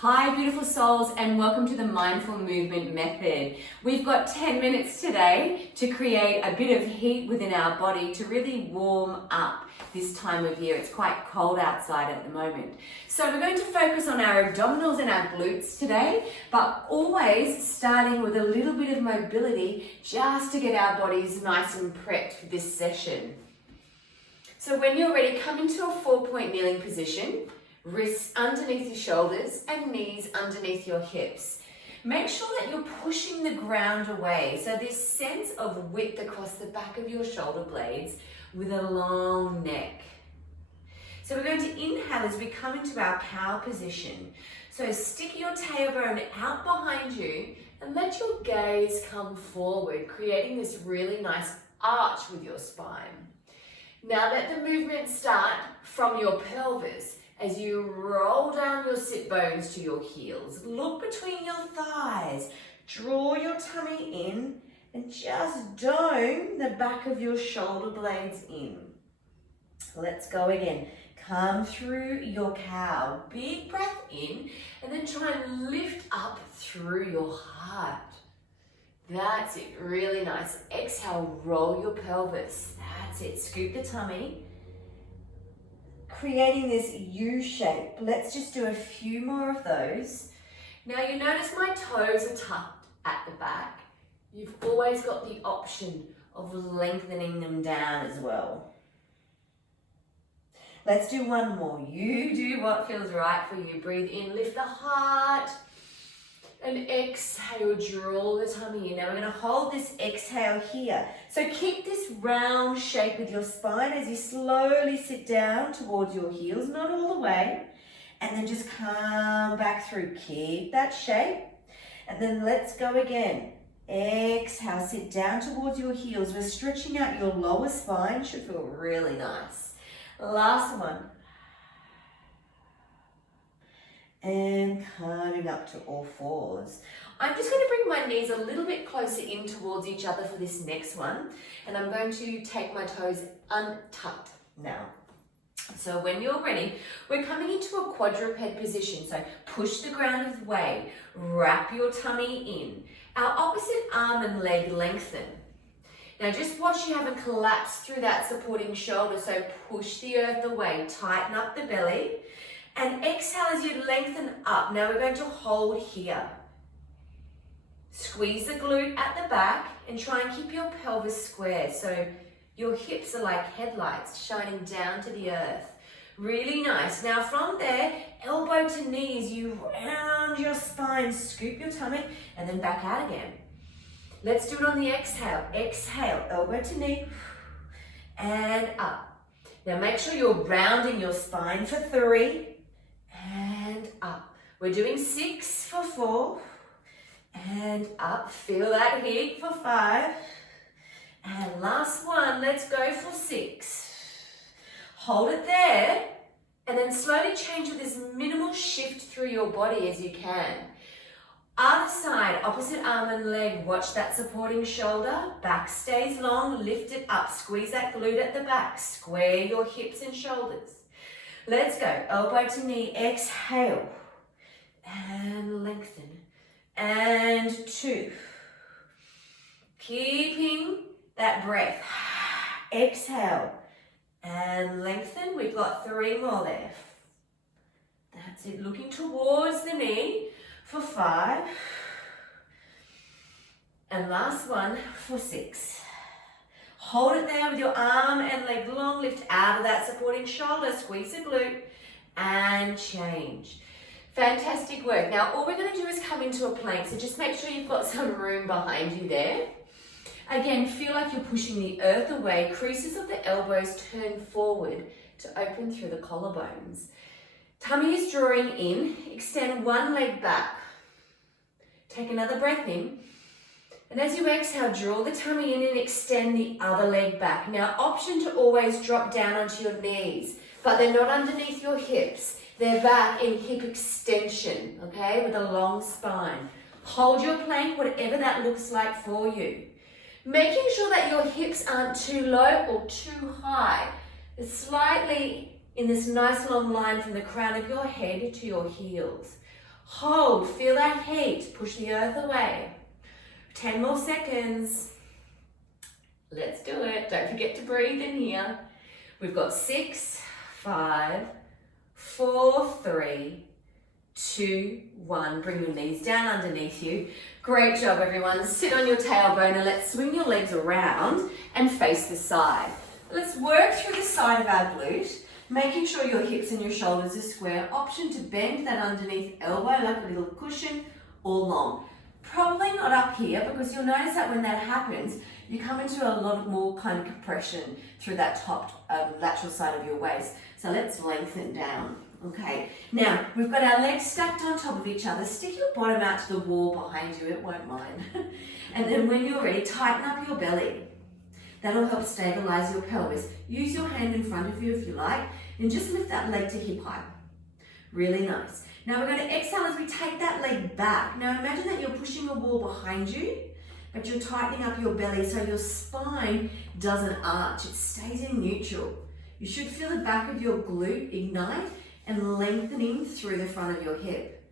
Hi beautiful souls, and welcome to the Mindful Movement Method. We've got 10 minutes today to create a bit of heat within our body to really warm up this time of year. It's quite cold outside at the moment. So we're going to focus on our abdominals and our glutes today, but always starting with a little bit of mobility just to get our bodies nice and prepped for this session. So when you're ready, come into a 4-point kneeling position. Wrists underneath your shoulders and knees underneath your hips. Make sure that you're pushing the ground away. So this sense of width across the back of your shoulder blades with a long neck. So we're going to inhale as we come into our cow position. So stick your tailbone out behind you and let your gaze come forward, creating this really nice arch with your spine. Now let the movement start from your pelvis. As you roll down your sit bones to your heels, look between your thighs, draw your tummy in and just dome the back of your shoulder blades in. Let's go again. Come through your cow, big breath in, and then try and lift up through your heart. That's it, really nice. Exhale, roll your pelvis. That's it, scoop the tummy. Creating this U shape. Let's just do a few more of those. Now you notice my toes are tucked at the back. You've always got the option of lengthening them down as well. Let's do one more. You do what feels right for you. Breathe in, lift the heart, and exhale, draw the tummy in. Now we're going to hold this exhale here. So keep this round shape with your spine as you slowly sit down towards your heels, not all the way, and then just come back through. Keep that shape, and then let's go again. Exhale, sit down towards your heels. We're stretching out your lower spine, should feel really nice. Last one. And coming up to all fours. I'm just going to bring my knees a little bit closer in towards each other for this next one. And I'm going to take my toes untucked now. So when you're ready, we're coming into a quadruped position. So push the ground away, wrap your tummy in. Our opposite arm and leg lengthen. Now just watch you haven't collapsed through that supporting shoulder. So push the earth away, tighten up the belly. And exhale as you lengthen up. Now we're going to hold here. Squeeze the glute at the back and try and keep your pelvis square. So your hips are like headlights shining down to the earth. Really nice. Now from there, elbow to knees, you round your spine, scoop your tummy, and then back out again. Let's do it on the exhale. Exhale, elbow to knee, and up. Now make sure you're rounding your spine for 3. And up. We're doing 6 for 4. And up. Feel that heat for 5. And last one. Let's go for 6. Hold it there. And then slowly change with this minimal shift through your body as you can. Other side, opposite arm and leg. Watch that supporting shoulder. Back stays long. Lift it up. Squeeze that glute at the back. Square your hips and shoulders. Let's go, elbow to knee, exhale, and lengthen, and 2. Keeping that breath, exhale, and lengthen. We've got 3 more there. That's it, looking towards the knee for 5, and last one for 6. Hold it there with your arm and leg long, lift out of that supporting shoulder, squeeze the glute, and change. Fantastic work. Now all we're going to do is come into a plank, so just make sure you've got some room behind you there. Again, feel like you're pushing the earth away, creases of the elbows turn forward to open through the collarbones. Tummy is drawing in, extend one leg back. Take another breath in. And as you exhale, draw the tummy in and extend the other leg back. Now, option to always drop down onto your knees, but they're not underneath your hips. They're back in hip extension, okay, with a long spine. Hold your plank, whatever that looks like for you. Making sure that your hips aren't too low or too high. It's slightly in this nice long line from the crown of your head to your heels. Hold, feel that heat. Push the earth away. 10 more seconds. Let's do it. Don't forget to breathe in here. We've got 6, 5, 4, 3, 2, 1. Bring your knees down underneath you. Great job, everyone. Sit on your tailbone and let's swing your legs around and face the side. Let's work through the side of our glute, making sure your hips and your shoulders are square. Option to bend that underneath elbow like a little cushion or long. Probably not up here, because you'll notice that when that happens, you come into a lot more kind of compression through that top lateral side of your waist. So let's lengthen down. Okay, now we've got our legs stacked on top of each other. Stick your bottom out to the wall behind you, it won't mind. And then when you're ready, tighten up your belly. That'll help stabilize your pelvis. Use your hand in front of you if you like, and just lift that leg to hip height. Really nice. Now we're going to exhale as we take that leg back. Now imagine that you're pushing a wall behind you, but you're tightening up your belly so your spine doesn't arch. It stays in neutral. You should feel the back of your glute ignite and lengthening through the front of your hip.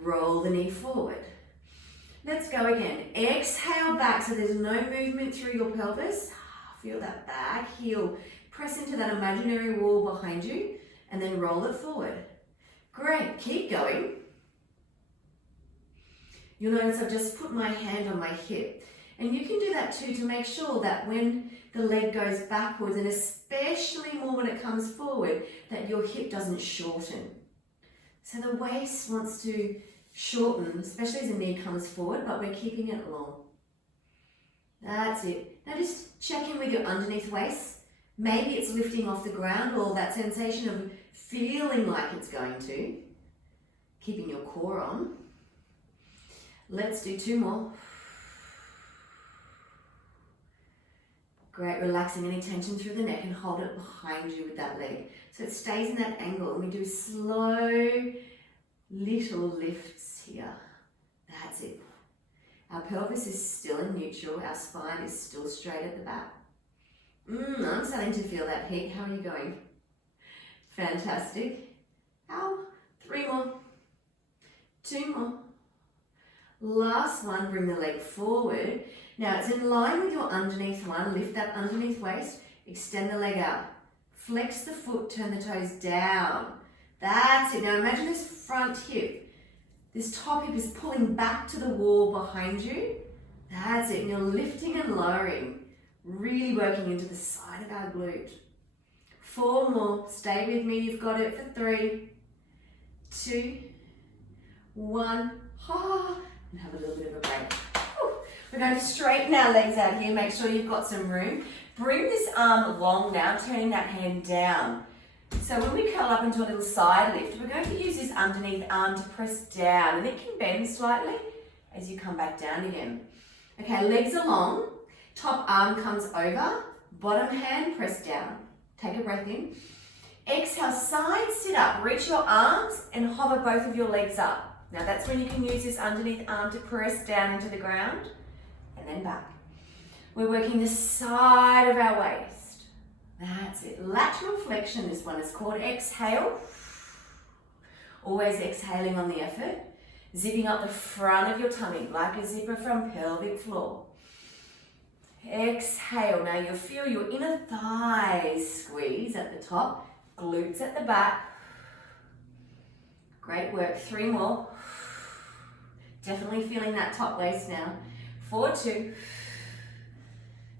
Roll the knee forward. Let's go again. Exhale back so there's no movement through your pelvis. Feel that back heel. Press into that imaginary wall behind you and then roll it forward. Great, keep going. You'll notice I've just put my hand on my hip. And you can do that too to make sure that when the leg goes backwards, and especially more when it comes forward, that your hip doesn't shorten. So the waist wants to shorten, especially as the knee comes forward, but we're keeping it long. That's it. Now just check in with your underneath waist. Maybe it's lifting off the ground, or that sensation of feeling like it's going to. Keeping your core on. Let's do 2 more. Great, relaxing any tension through the neck and hold it behind you with that leg. So it stays in that angle, and we do slow little lifts here. That's it. Our pelvis is still in neutral, our spine is still straight at the back. I'm starting to feel that heat. How are you going? Fantastic. 3 more. 2 more. Last one, bring the leg forward. Now it's in line with your underneath one. Lift that underneath waist, extend the leg out. Flex the foot, turn the toes down. That's it. Now imagine this front hip. This top hip is pulling back to the wall behind you. That's it. And you're lifting and lowering. Really working into the side of our glute. 4 more. Stay with me. You've got it for 3, 2, 1. And have a little bit of a break. We're going to straighten our legs out here. Make sure you've got some room. Bring this arm long now, turning that hand down. So when we curl up into a little side lift, we're going to use this underneath arm to press down, and it can bend slightly as you come back down again. Okay, legs are long. Top arm comes over, bottom hand press down. Take a breath in. Exhale, side sit up. Reach your arms and hover both of your legs up. Now that's when you can use this underneath arm to press down into the ground, and then back. We're working the side of our waist. That's it. Lateral flexion, this one is called. Exhale. Always exhaling on the effort. Zipping up the front of your tummy like a zipper from pelvic floor. Exhale. Now you'll feel your inner thighs squeeze at the top, glutes at the back. Great work. 3 more. Definitely feeling that top waist now. 4, 2.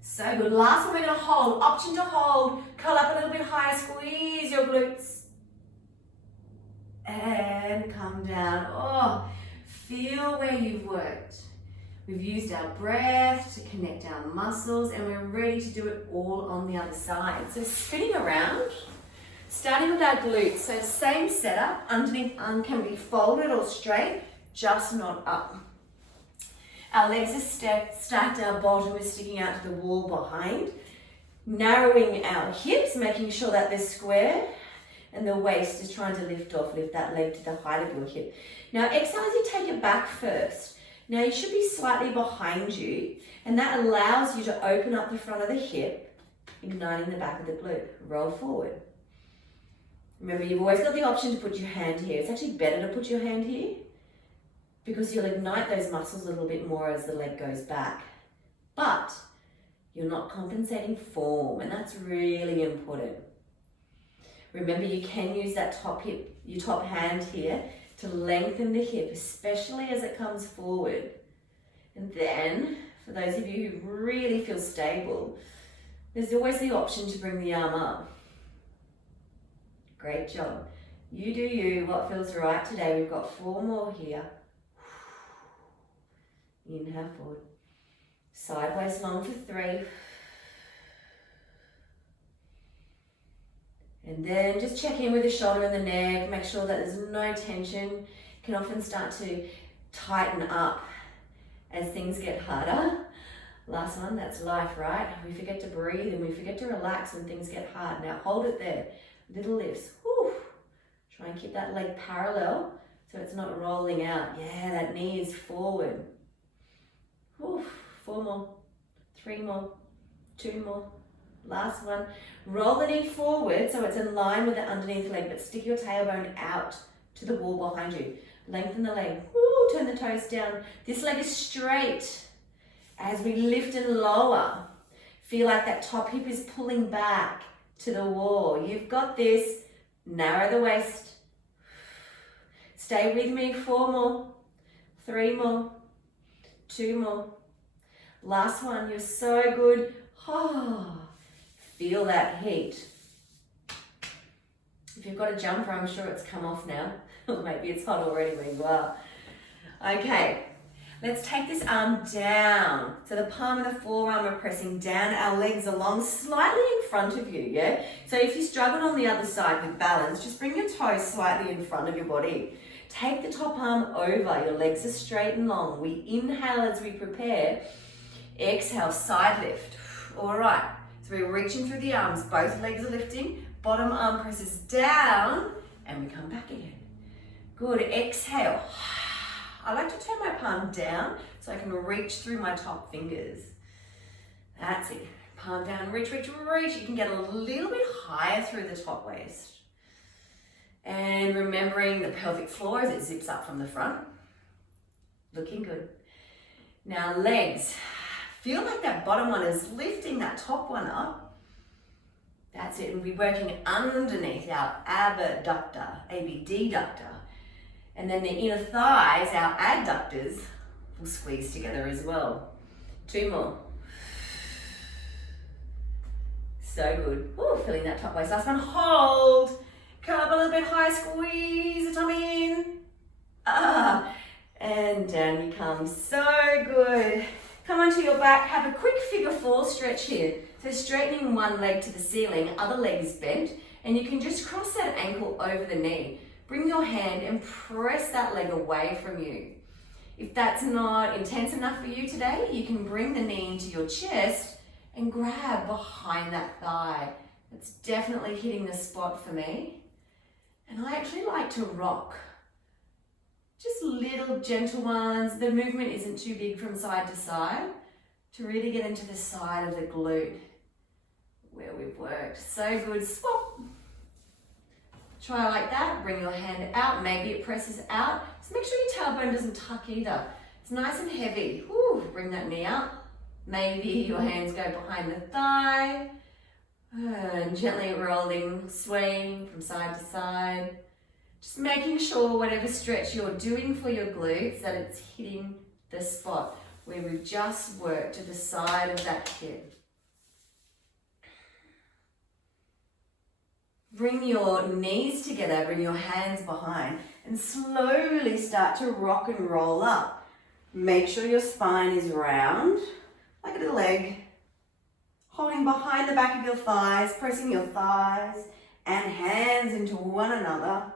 So good. Last one we're going to hold. Option to hold. Curl up a little bit higher. Squeeze your glutes. And come down. Oh, feel where you've worked. We've used our breath to connect our muscles, and we're ready to do it all on the other side. So spinning around, starting with our glutes. So same setup. Underneath arm can be folded or straight, just not up. Our legs are stacked, our bottom is sticking out to the wall behind. Narrowing our hips, making sure that they're square, and the waist is trying to lift off, lift that leg to the height of your hip. Now exhale as you take it back first. Now you should be slightly behind you, and that allows you to open up the front of the hip, igniting the back of the glute. Roll forward. Remember, you've always got the option to put your hand here. It's actually better to put your hand here, because you'll ignite those muscles a little bit more as the leg goes back. But you're not compensating form, and that's really important. Remember, you can use that top hip, your top hand here, to lengthen the hip, especially as it comes forward. And then, for those of you who really feel stable, there's always the option to bring the arm up. Great job. You do you, what feels right today. We've got 4 more here. Inhale forward. Sideways long for 3. And then just check in with the shoulder and the neck. Make sure that there's no tension. Can often start to tighten up as things get harder. Last one, that's life, right? We forget to breathe and we forget to relax when things get hard. Now hold it there. Little lifts. Whew. Try and keep that leg parallel so it's not rolling out. Yeah, that knee is forward. Whew. 4 more. 3 more. 2 more. Last one. Roll the knee forward so it's in line with the underneath leg, but stick your tailbone out to the wall behind you. Lengthen the leg. Woo, turn the toes down. This leg is straight. As we lift and lower, feel like that top hip is pulling back to the wall. You've got this. Narrow the waist. Stay with me. 4 more. 3 more. 2 more. Last one. You're so good. Oh, feel that heat. If you've got a jumper, I'm sure it's come off now. Or maybe it's hot already where you are. Okay, let's take this arm down. So the palm and the forearm are pressing down. Our legs along, slightly in front of you, yeah? So if you struggle on the other side with balance, just bring your toes slightly in front of your body. Take the top arm over. Your legs are straight and long. We inhale as we prepare. Exhale, side lift. All right, so we're reaching through the arms. Both legs are lifting. Bottom arm presses down, and we come back again. Good, exhale. I like to turn my palm down so I can reach through my top fingers. That's it. Palm down, reach, reach, reach. You can get a little bit higher through the top waist. And remembering the pelvic floor as it zips up from the front. Looking good. Now legs. Feel like that bottom one is lifting that top one up. That's it. And we're working underneath our abductor, abductor. And then the inner thighs, our adductors, will squeeze together as well. 2 more. So good. Ooh, feeling that top waist. Last one, hold. Come up a little bit high, squeeze the tummy in. And down you come. So good. Come onto your back, have a quick figure 4 stretch here. So straightening one leg to the ceiling, other leg is bent, and you can just cross that ankle over the knee. Bring your hand and press that leg away from you. If that's not intense enough for you today, you can bring the knee into your chest and grab behind that thigh. It's definitely hitting the spot for me. And I actually like to rock. Just little gentle ones. The movement isn't too big from side to side to really get into the side of the glute where we've worked. So good. Swap. Try like that. Bring your hand out. Maybe it presses out. Just make sure your tailbone doesn't tuck either. It's nice and heavy. Woo. Bring that knee up. Maybe your hands go behind the thigh. And gently rolling, swaying from side to side. Just making sure whatever stretch you're doing for your glutes that it's hitting the spot where we've just worked to the side of that hip. Bring your knees together, bring your hands behind, and slowly start to rock and roll up. Make sure your spine is round, like a little egg. Holding behind the back of your thighs, pressing your thighs and hands into one another.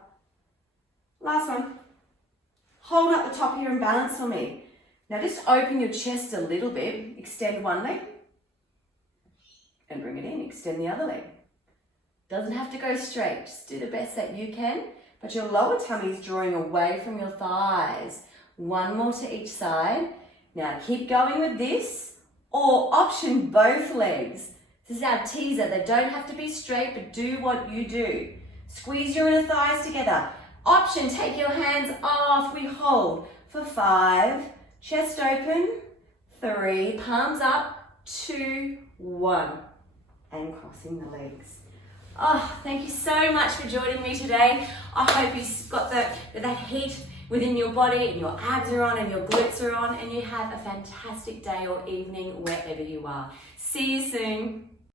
Last one. Hold up the top here and balance for me. Now just open your chest a little bit. Extend one leg and bring it in. Extend the other leg. Doesn't have to go straight. Just do the best that you can. But your lower tummy is drawing away from your thighs. 1 more to each side. Now keep going with this, or option both legs. This is our teaser. They don't have to be straight, but do what you do. Squeeze your inner thighs together. Option, take your hands off. We hold for 5, chest open, 3, palms up, 2, 1, and crossing the legs. Oh, thank you so much for joining me today. I hope you've got that heat within your body and your abs are on and your glutes are on, and you have a fantastic day or evening wherever you are. See you soon.